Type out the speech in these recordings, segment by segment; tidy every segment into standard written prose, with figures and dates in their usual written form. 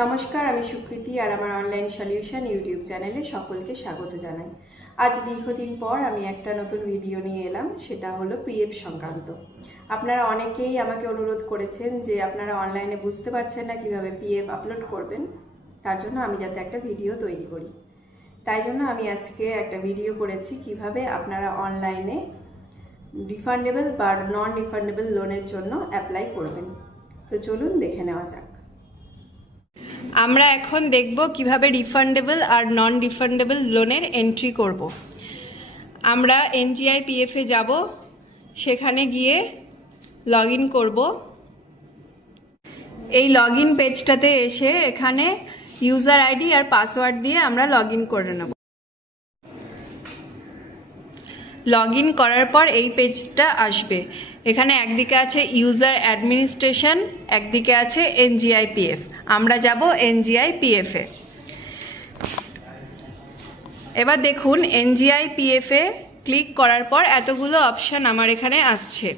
নমস্কার, আমি সুকৃতি আর আমার অনলাইন সলিউশন ইউটিউব চ্যানেলে সকলকে স্বাগত জানাই। আজ দীর্ঘদিন পর আমি একটা নতুন ভিডিও নিয়ে এলাম, সেটা হলো পিএফ সংক্রান্ত। আপনারা অনেকেই আমাকে অনুরোধ করেছেন যে আপনারা অনলাইনে বুঝতে পারছেন না কিভাবে পিএফ আপলোড করবেন, তার জন্য আমি যাতে একটা ভিডিও তৈরি করি। তাই জন্য আমি আজকে একটা ভিডিও করেছি কিভাবে আপনারা অনলাইনে রিফান্ডেবল বা নন রিফান্ডেবল লোনের জন্য অ্যাপ্লাই করবেন। তো চলুন দেখে নেওয়া যাক। আমরা এখন দেখব কিভাবে রিফান্ডেবল আর নন রিফান্ডেবল লোনের এন্ট্রি করব। আমরা NGIPF এ যাব, সেখানে গিয়ে লগ ইন করব। এই লগ ইন পেজটাতে এসে এখানে ইউজার আইডি আর পাসওয়ার্ড দিয়ে আমরা লগ ইন করে নেব। লগ ইন করার পর এই পেজটা আসবে। এখানে একদিকে আছে ইউজার অ্যাডমিনিস্ট্রেশন, একদিকে আছে NGIPF। আমরা যাব NGIPF এ। এবার দেখুন NGIPF এ ক্লিক করার পর এতগুলো অপশান আমার এখানে আসছে।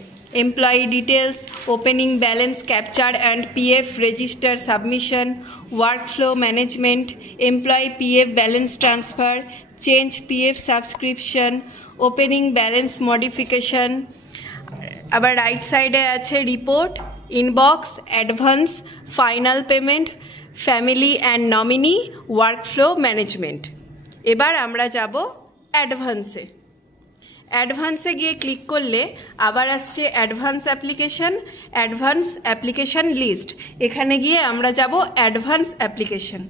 Employee details, opening balance capture and PF register submission, workflow management, employee PF balance transfer, change PF subscription, opening balance modification. আবার রাইট সাইডে আছে report, inbox, advance, final payment, family and nominee, workflow management. এবার আমরা যাব অ্যাডভান্সে। অ্যাডভান্সে গিয়ে click করলে আবার আসছে অ্যাডভান্স অ্যাপ্লিকেশন লিস্ট। এখানে গিয়ে আমরা যাব অ্যাডভান্স অ্যাপ্লিকেশন।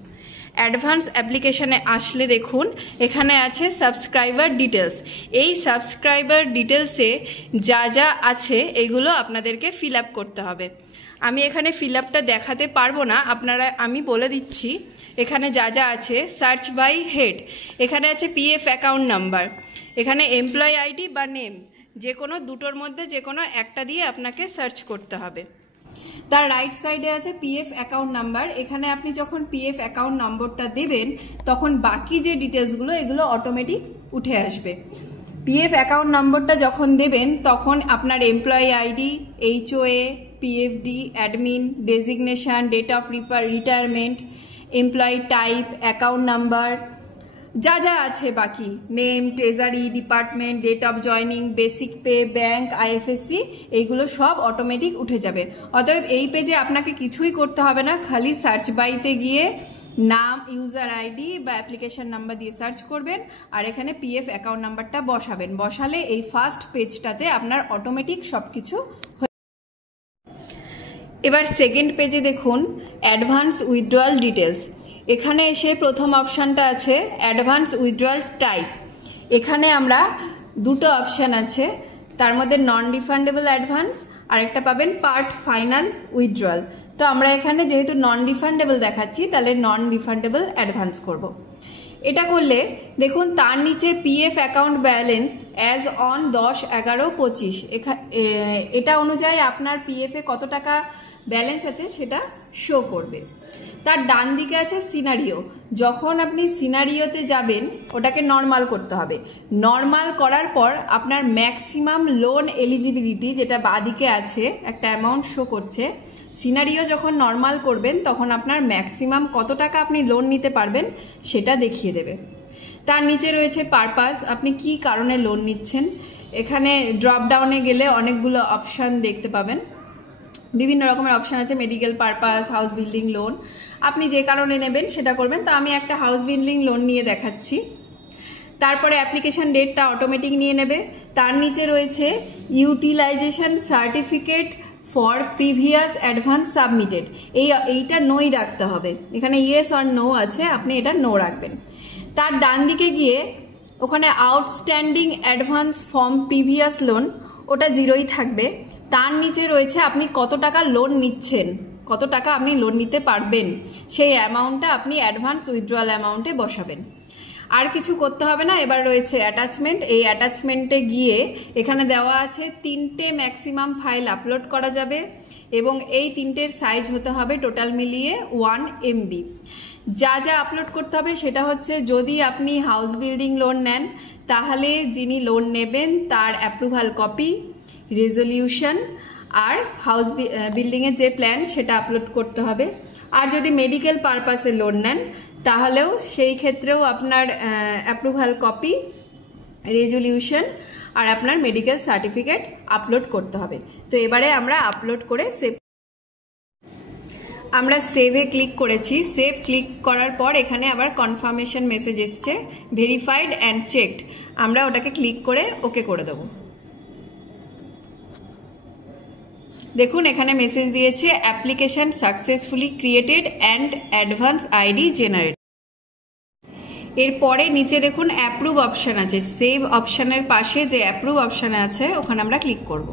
অ্যাডভান্স অ্যাপ্লিকেশনে আসলে দেখুন এখানে আছে সাবস্ক্রাইবার ডিটেলস। এই সাবস্ক্রাইবার ডিটেলসে যা যা আছে এগুলো আপনাদেরকে ফিল আপ করতে হবে। আমি এখানে ফিল আপটা দেখাতে পারবো না, আমি বলে দিচ্ছি। এখানে যা যা আছে, সার্চ বাই হেড, এখানে আছে PF অ্যাকাউন্ট নাম্বার, এখানে এমপ্লয়ি আইডি বা নেম, যে কোনো দুটোর মধ্যে যে কোনো একটা দিয়ে আপনাকে সার্চ করতে হবে। তার রাইট সাইডে আছে PF অ্যাকাউন্ট নাম্বার। এখানে আপনি যখন PF অ্যাকাউন্ট নম্বরটা দেবেন তখন বাকি যে ডিটেলসগুলো এগুলো অটোমেটিক উঠে আসবে। PF অ্যাকাউন্ট নম্বরটা যখন দেবেন তখন আপনার employee ID, HOA, PFD, admin, designation, date of retirement, employee type, account number, যা যা আছে বাকি, name, treasury department, date of joining, basic pay, bank, IFSC, এইগুলো সব অটোমেটিক উঠে যাবে। অতএব এই পেজে আপনাকে কিছুই করতে হবে না, খালি সার্চ বাইতে গিয়ে নাম, ইউজার আইডি বা অ্যাপ্লিকেশন নাম্বার দিয়ে সার্চ করবেন আর এখানে PF অ্যাকাউন্ট নাম্বারটা বসাবেন। বসালে এই ফার্স্ট পেজটাতে আপনার অটোমেটিক সব কিছু। এবার সেকেন্ড পেজে দেখুন অ্যাডভান্স উইথড্রয়াল ডিটেলস। এখানে এসে প্রথম অপশানটা আছে অ্যাডভান্স উইথড্রয়াল টাইপ। এখানে আমরা দুটো অপশান আছে, তার মধ্যে নন রিফান্ডেবল অ্যাডভান্স আর একটা পাবেন পার্ট ফাইনাল উইথড্রয়াল। তো আমরা এখানে যেহেতু নন রিফান্ডেবল দেখাচ্ছি তাহলে নন রিফান্ডেবল অ্যাডভান্স করব। এটা করলে দেখুন তার নিচে PF account balance as on 10/11/25, এটা অনুযায়ী আপনার PF এ কত টাকা ব্যালেন্স আছে সেটা শো করবে। তার ডান দিকে আছে সিনারিও। যখন আপনি সিনারিওতে যাবেন ওটাকে নর্মাল করতে হবে। নর্মাল করার পর আপনার ম্যাক্সিমাম লোন এলিজিবিলিটি, যেটা বাঁদিকে আছে একটা অ্যামাউন্ট শো করছে, সিনারিও যখন নর্মাল করবেন তখন আপনার ম্যাক্সিমাম কত টাকা আপনি লোন নিতে পারবেন সেটা দেখিয়ে দেবে। তার নিচে রয়েছে পারপাস, আপনি কি কারণে লোন নিচ্ছেন। এখানে ড্রপ ডাউনে গেলে অনেকগুলো অপশান দেখতে পাবেন, বিভিন্ন রকমের অপশান আছে, medical purpose, house building loan, আপনি যে কারণে নেবেন সেটা করবেন। তো আমি একটা হাউস বিল্ডিং লোন নিয়ে দেখাচ্ছি। তারপরে অ্যাপ্লিকেশন ডেটটা অটোমেটিক নিয়ে নেবে। তার নিচে রয়েছে utilisation certificate for previous advance submitted, এইটা নোই রাখতে হবে। এখানে ইয়েস আর নো আছে, আপনি এটা নো রাখবেন। তার ডান দিকে গিয়ে ওখানে outstanding advance form previous loan, ওটা 0ই থাকবে। তার নিচে রয়েছে আপনি কত টাকা লোন নিচ্ছেন, কত টাকা আপনি লোন নিতে পারবেন, সেই অ্যামাউন্টটা আপনি অ্যাডভান্স উইথড্রয়াল অ্যামাউন্টে বসাবেন। আর কিছু করতে হবে না। এবার রয়েছে অ্যাটাচমেন্ট। এই অ্যাটাচমেন্টে গিয়ে এখানে দেওয়া আছে 3টে ম্যাক্সিমাম ফাইল আপলোড করা যাবে এবং এই 3টের সাইজ হতে হবে টোটাল মিলিয়ে 1 MB। যা যা আপলোড করতে হবে সেটা হচ্ছে, যদি আপনি হাউস বিল্ডিং লোন নেন তাহলে যিনি লোন নেবেন তার অ্যাপ্রুভাল কপি, রেজলিউশন আর হাউস বিল্ডিং এর যে প্ল্যান সেটা আপলোড করতে হবে। আর যদি মেডিকেল পারপাসে লোন নেন তাহলেও সেই ক্ষেত্রেও আপনার অ্যাপ্রুভাল কপি, রেজলিউশন আর আপনার মেডিকেল সার্টিফিকেট আপলোড করতে হবে। তো এবারে আমরা আপলোড করে আমরা সেভে ক্লিক করেছি। সেভ ক্লিক করার পর এখানে আবার কনফার্মেশন মেসেজ এসছে, ভেরিফাইড অ্যান্ড চেকড। আমরা ওটাকে ক্লিক করে ওকে করে দেবো। দেখুন এখানে মেসেজ দিয়েছে application successfully created and advance ID generate. এরপরে নিচে দেখুন অ্যাপ্রুভ অপশান আছে, সেভ অপশানের পাশে যে অ্যাপ্রুভ অপশান আছে ওখানে আমরা ক্লিক করব।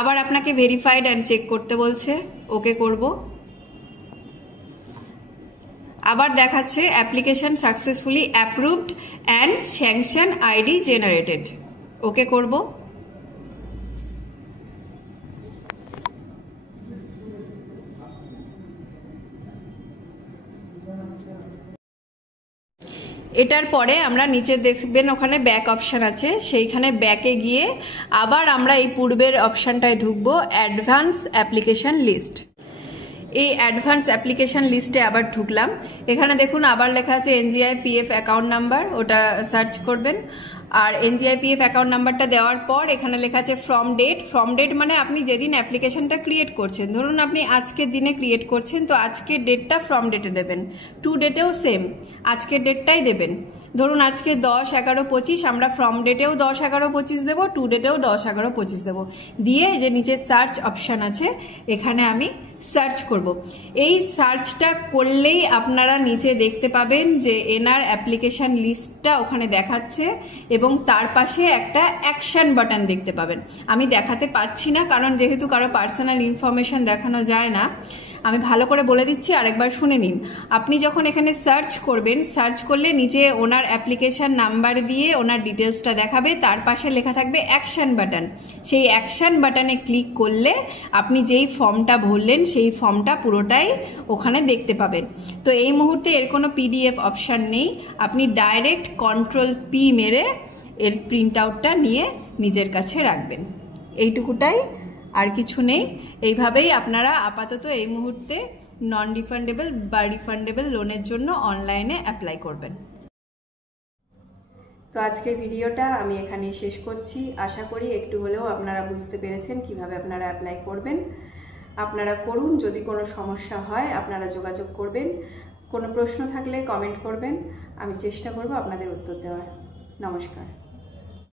আবার আপনাকে ভেরিফাইড অ্যান্ড চেক করতে বলছে, ওকে করব। আবার দেখাচ্ছে application successfully approved and sanction ID generated, okay করব। এটার পরে আমরা নিচে দেখবেন ওখানে ব্যাক অপশান আছে, সেইখানে ব্যাকে গিয়ে আবার আমরা এই পূর্বের অপশানটায় ঢুকবো, অ্যাডভান্স অ্যাপ্লিকেশন লিস্ট। এই অ্যাডভান্স অ্যাপ্লিকেশন লিস্টে আবার ঢুকলাম। এখানে দেখুন আবার লেখা আছে এনজিআই পিএফ অ্যাকাউন্ট নাম্বার, ওটা সার্চ করবেন। আর এনজিআই পিএফ অ্যাকাউন্ট নাম্বারটা দেওয়ার পর এখানে লেখা আছে ফ্রম ডেট। ফ্রম ডেট মানে আপনি যেদিন অ্যাপ্লিকেশনটা ক্রিয়েট করছেন, ধরুন আপনি আজকের দিনে ক্রিয়েট করছেন, তো আজকের ডেটটা ফ্রম ডেটে দেবেন। টু ডেটেও সেম আজকের ডেটটাই দেবেন। ধরুন আজকে 10-11-25, আমরা ফ্রম ডেটেও 10-11-25 দেবো, টু ডেটেও 10-11-25 দেবো। দিয়ে যে নিচে সার্চ অপশান আছে এখানে আমি সার্চ করব। এই সার্চটা করলেই আপনারা নিচে দেখতে পাবেন যে এনআর অ্যাপ্লিকেশন লিস্টটা ওখানে দেখাচ্ছে এবং তার পাশে একটা অ্যাকশন বাটন দেখতে পাবেন। আমি দেখাতে পাচ্ছি না কারণ যেহেতু কারো পার্সোনাল ইনফরমেশন দেখানো যায় না। আমি ভালো করে বলে দিচ্ছি, আরেকবার শুনে নিন। আপনি যখন এখানে সার্চ করবেন, সার্চ করলে নিচে ওনার অ্যাপ্লিকেশন নাম্বার দিয়ে ওনার ডিটেলসটা দেখাবে, তার পাশে লেখা থাকবে অ্যাকশন বাটন। সেই অ্যাকশন বাটনে ক্লিক করলে আপনি যেই ফর্মটা ভরলেন সেই ফর্মটা পুরোটাই ওখানে দেখতে পাবেন। তো এই মুহূর্তে এর কোনো পিডিএফ অপশান নেই, আপনি ডাইরেক্ট Ctrl+P মেরে এর প্রিন্ট আউটটা নিয়ে নিজের কাছে রাখবেন। এইটুকুটাই, আর কিছু নেই। এইভাবেই আপনারা আপাতত এই মুহূর্তে নন রিফান্ডেবল বা রিফান্ডেবল লোনের জন্য অনলাইনে অ্যাপ্লাই করবেন। তো আজকের ভিডিওটা আমি এখানেই শেষ করছি। আশা করি একটু হলেও আপনারা বুঝতে পেরেছেন কিভাবে আপনারা অ্যাপ্লাই করবেন। আপনারা করুন, যদি কোনো সমস্যা হয় আপনারা যোগাযোগ করবেন। কোনো প্রশ্ন থাকলে কমেন্ট করবেন, আমি চেষ্টা করব আপনাদের উত্তর দেওয়ার। নমস্কার।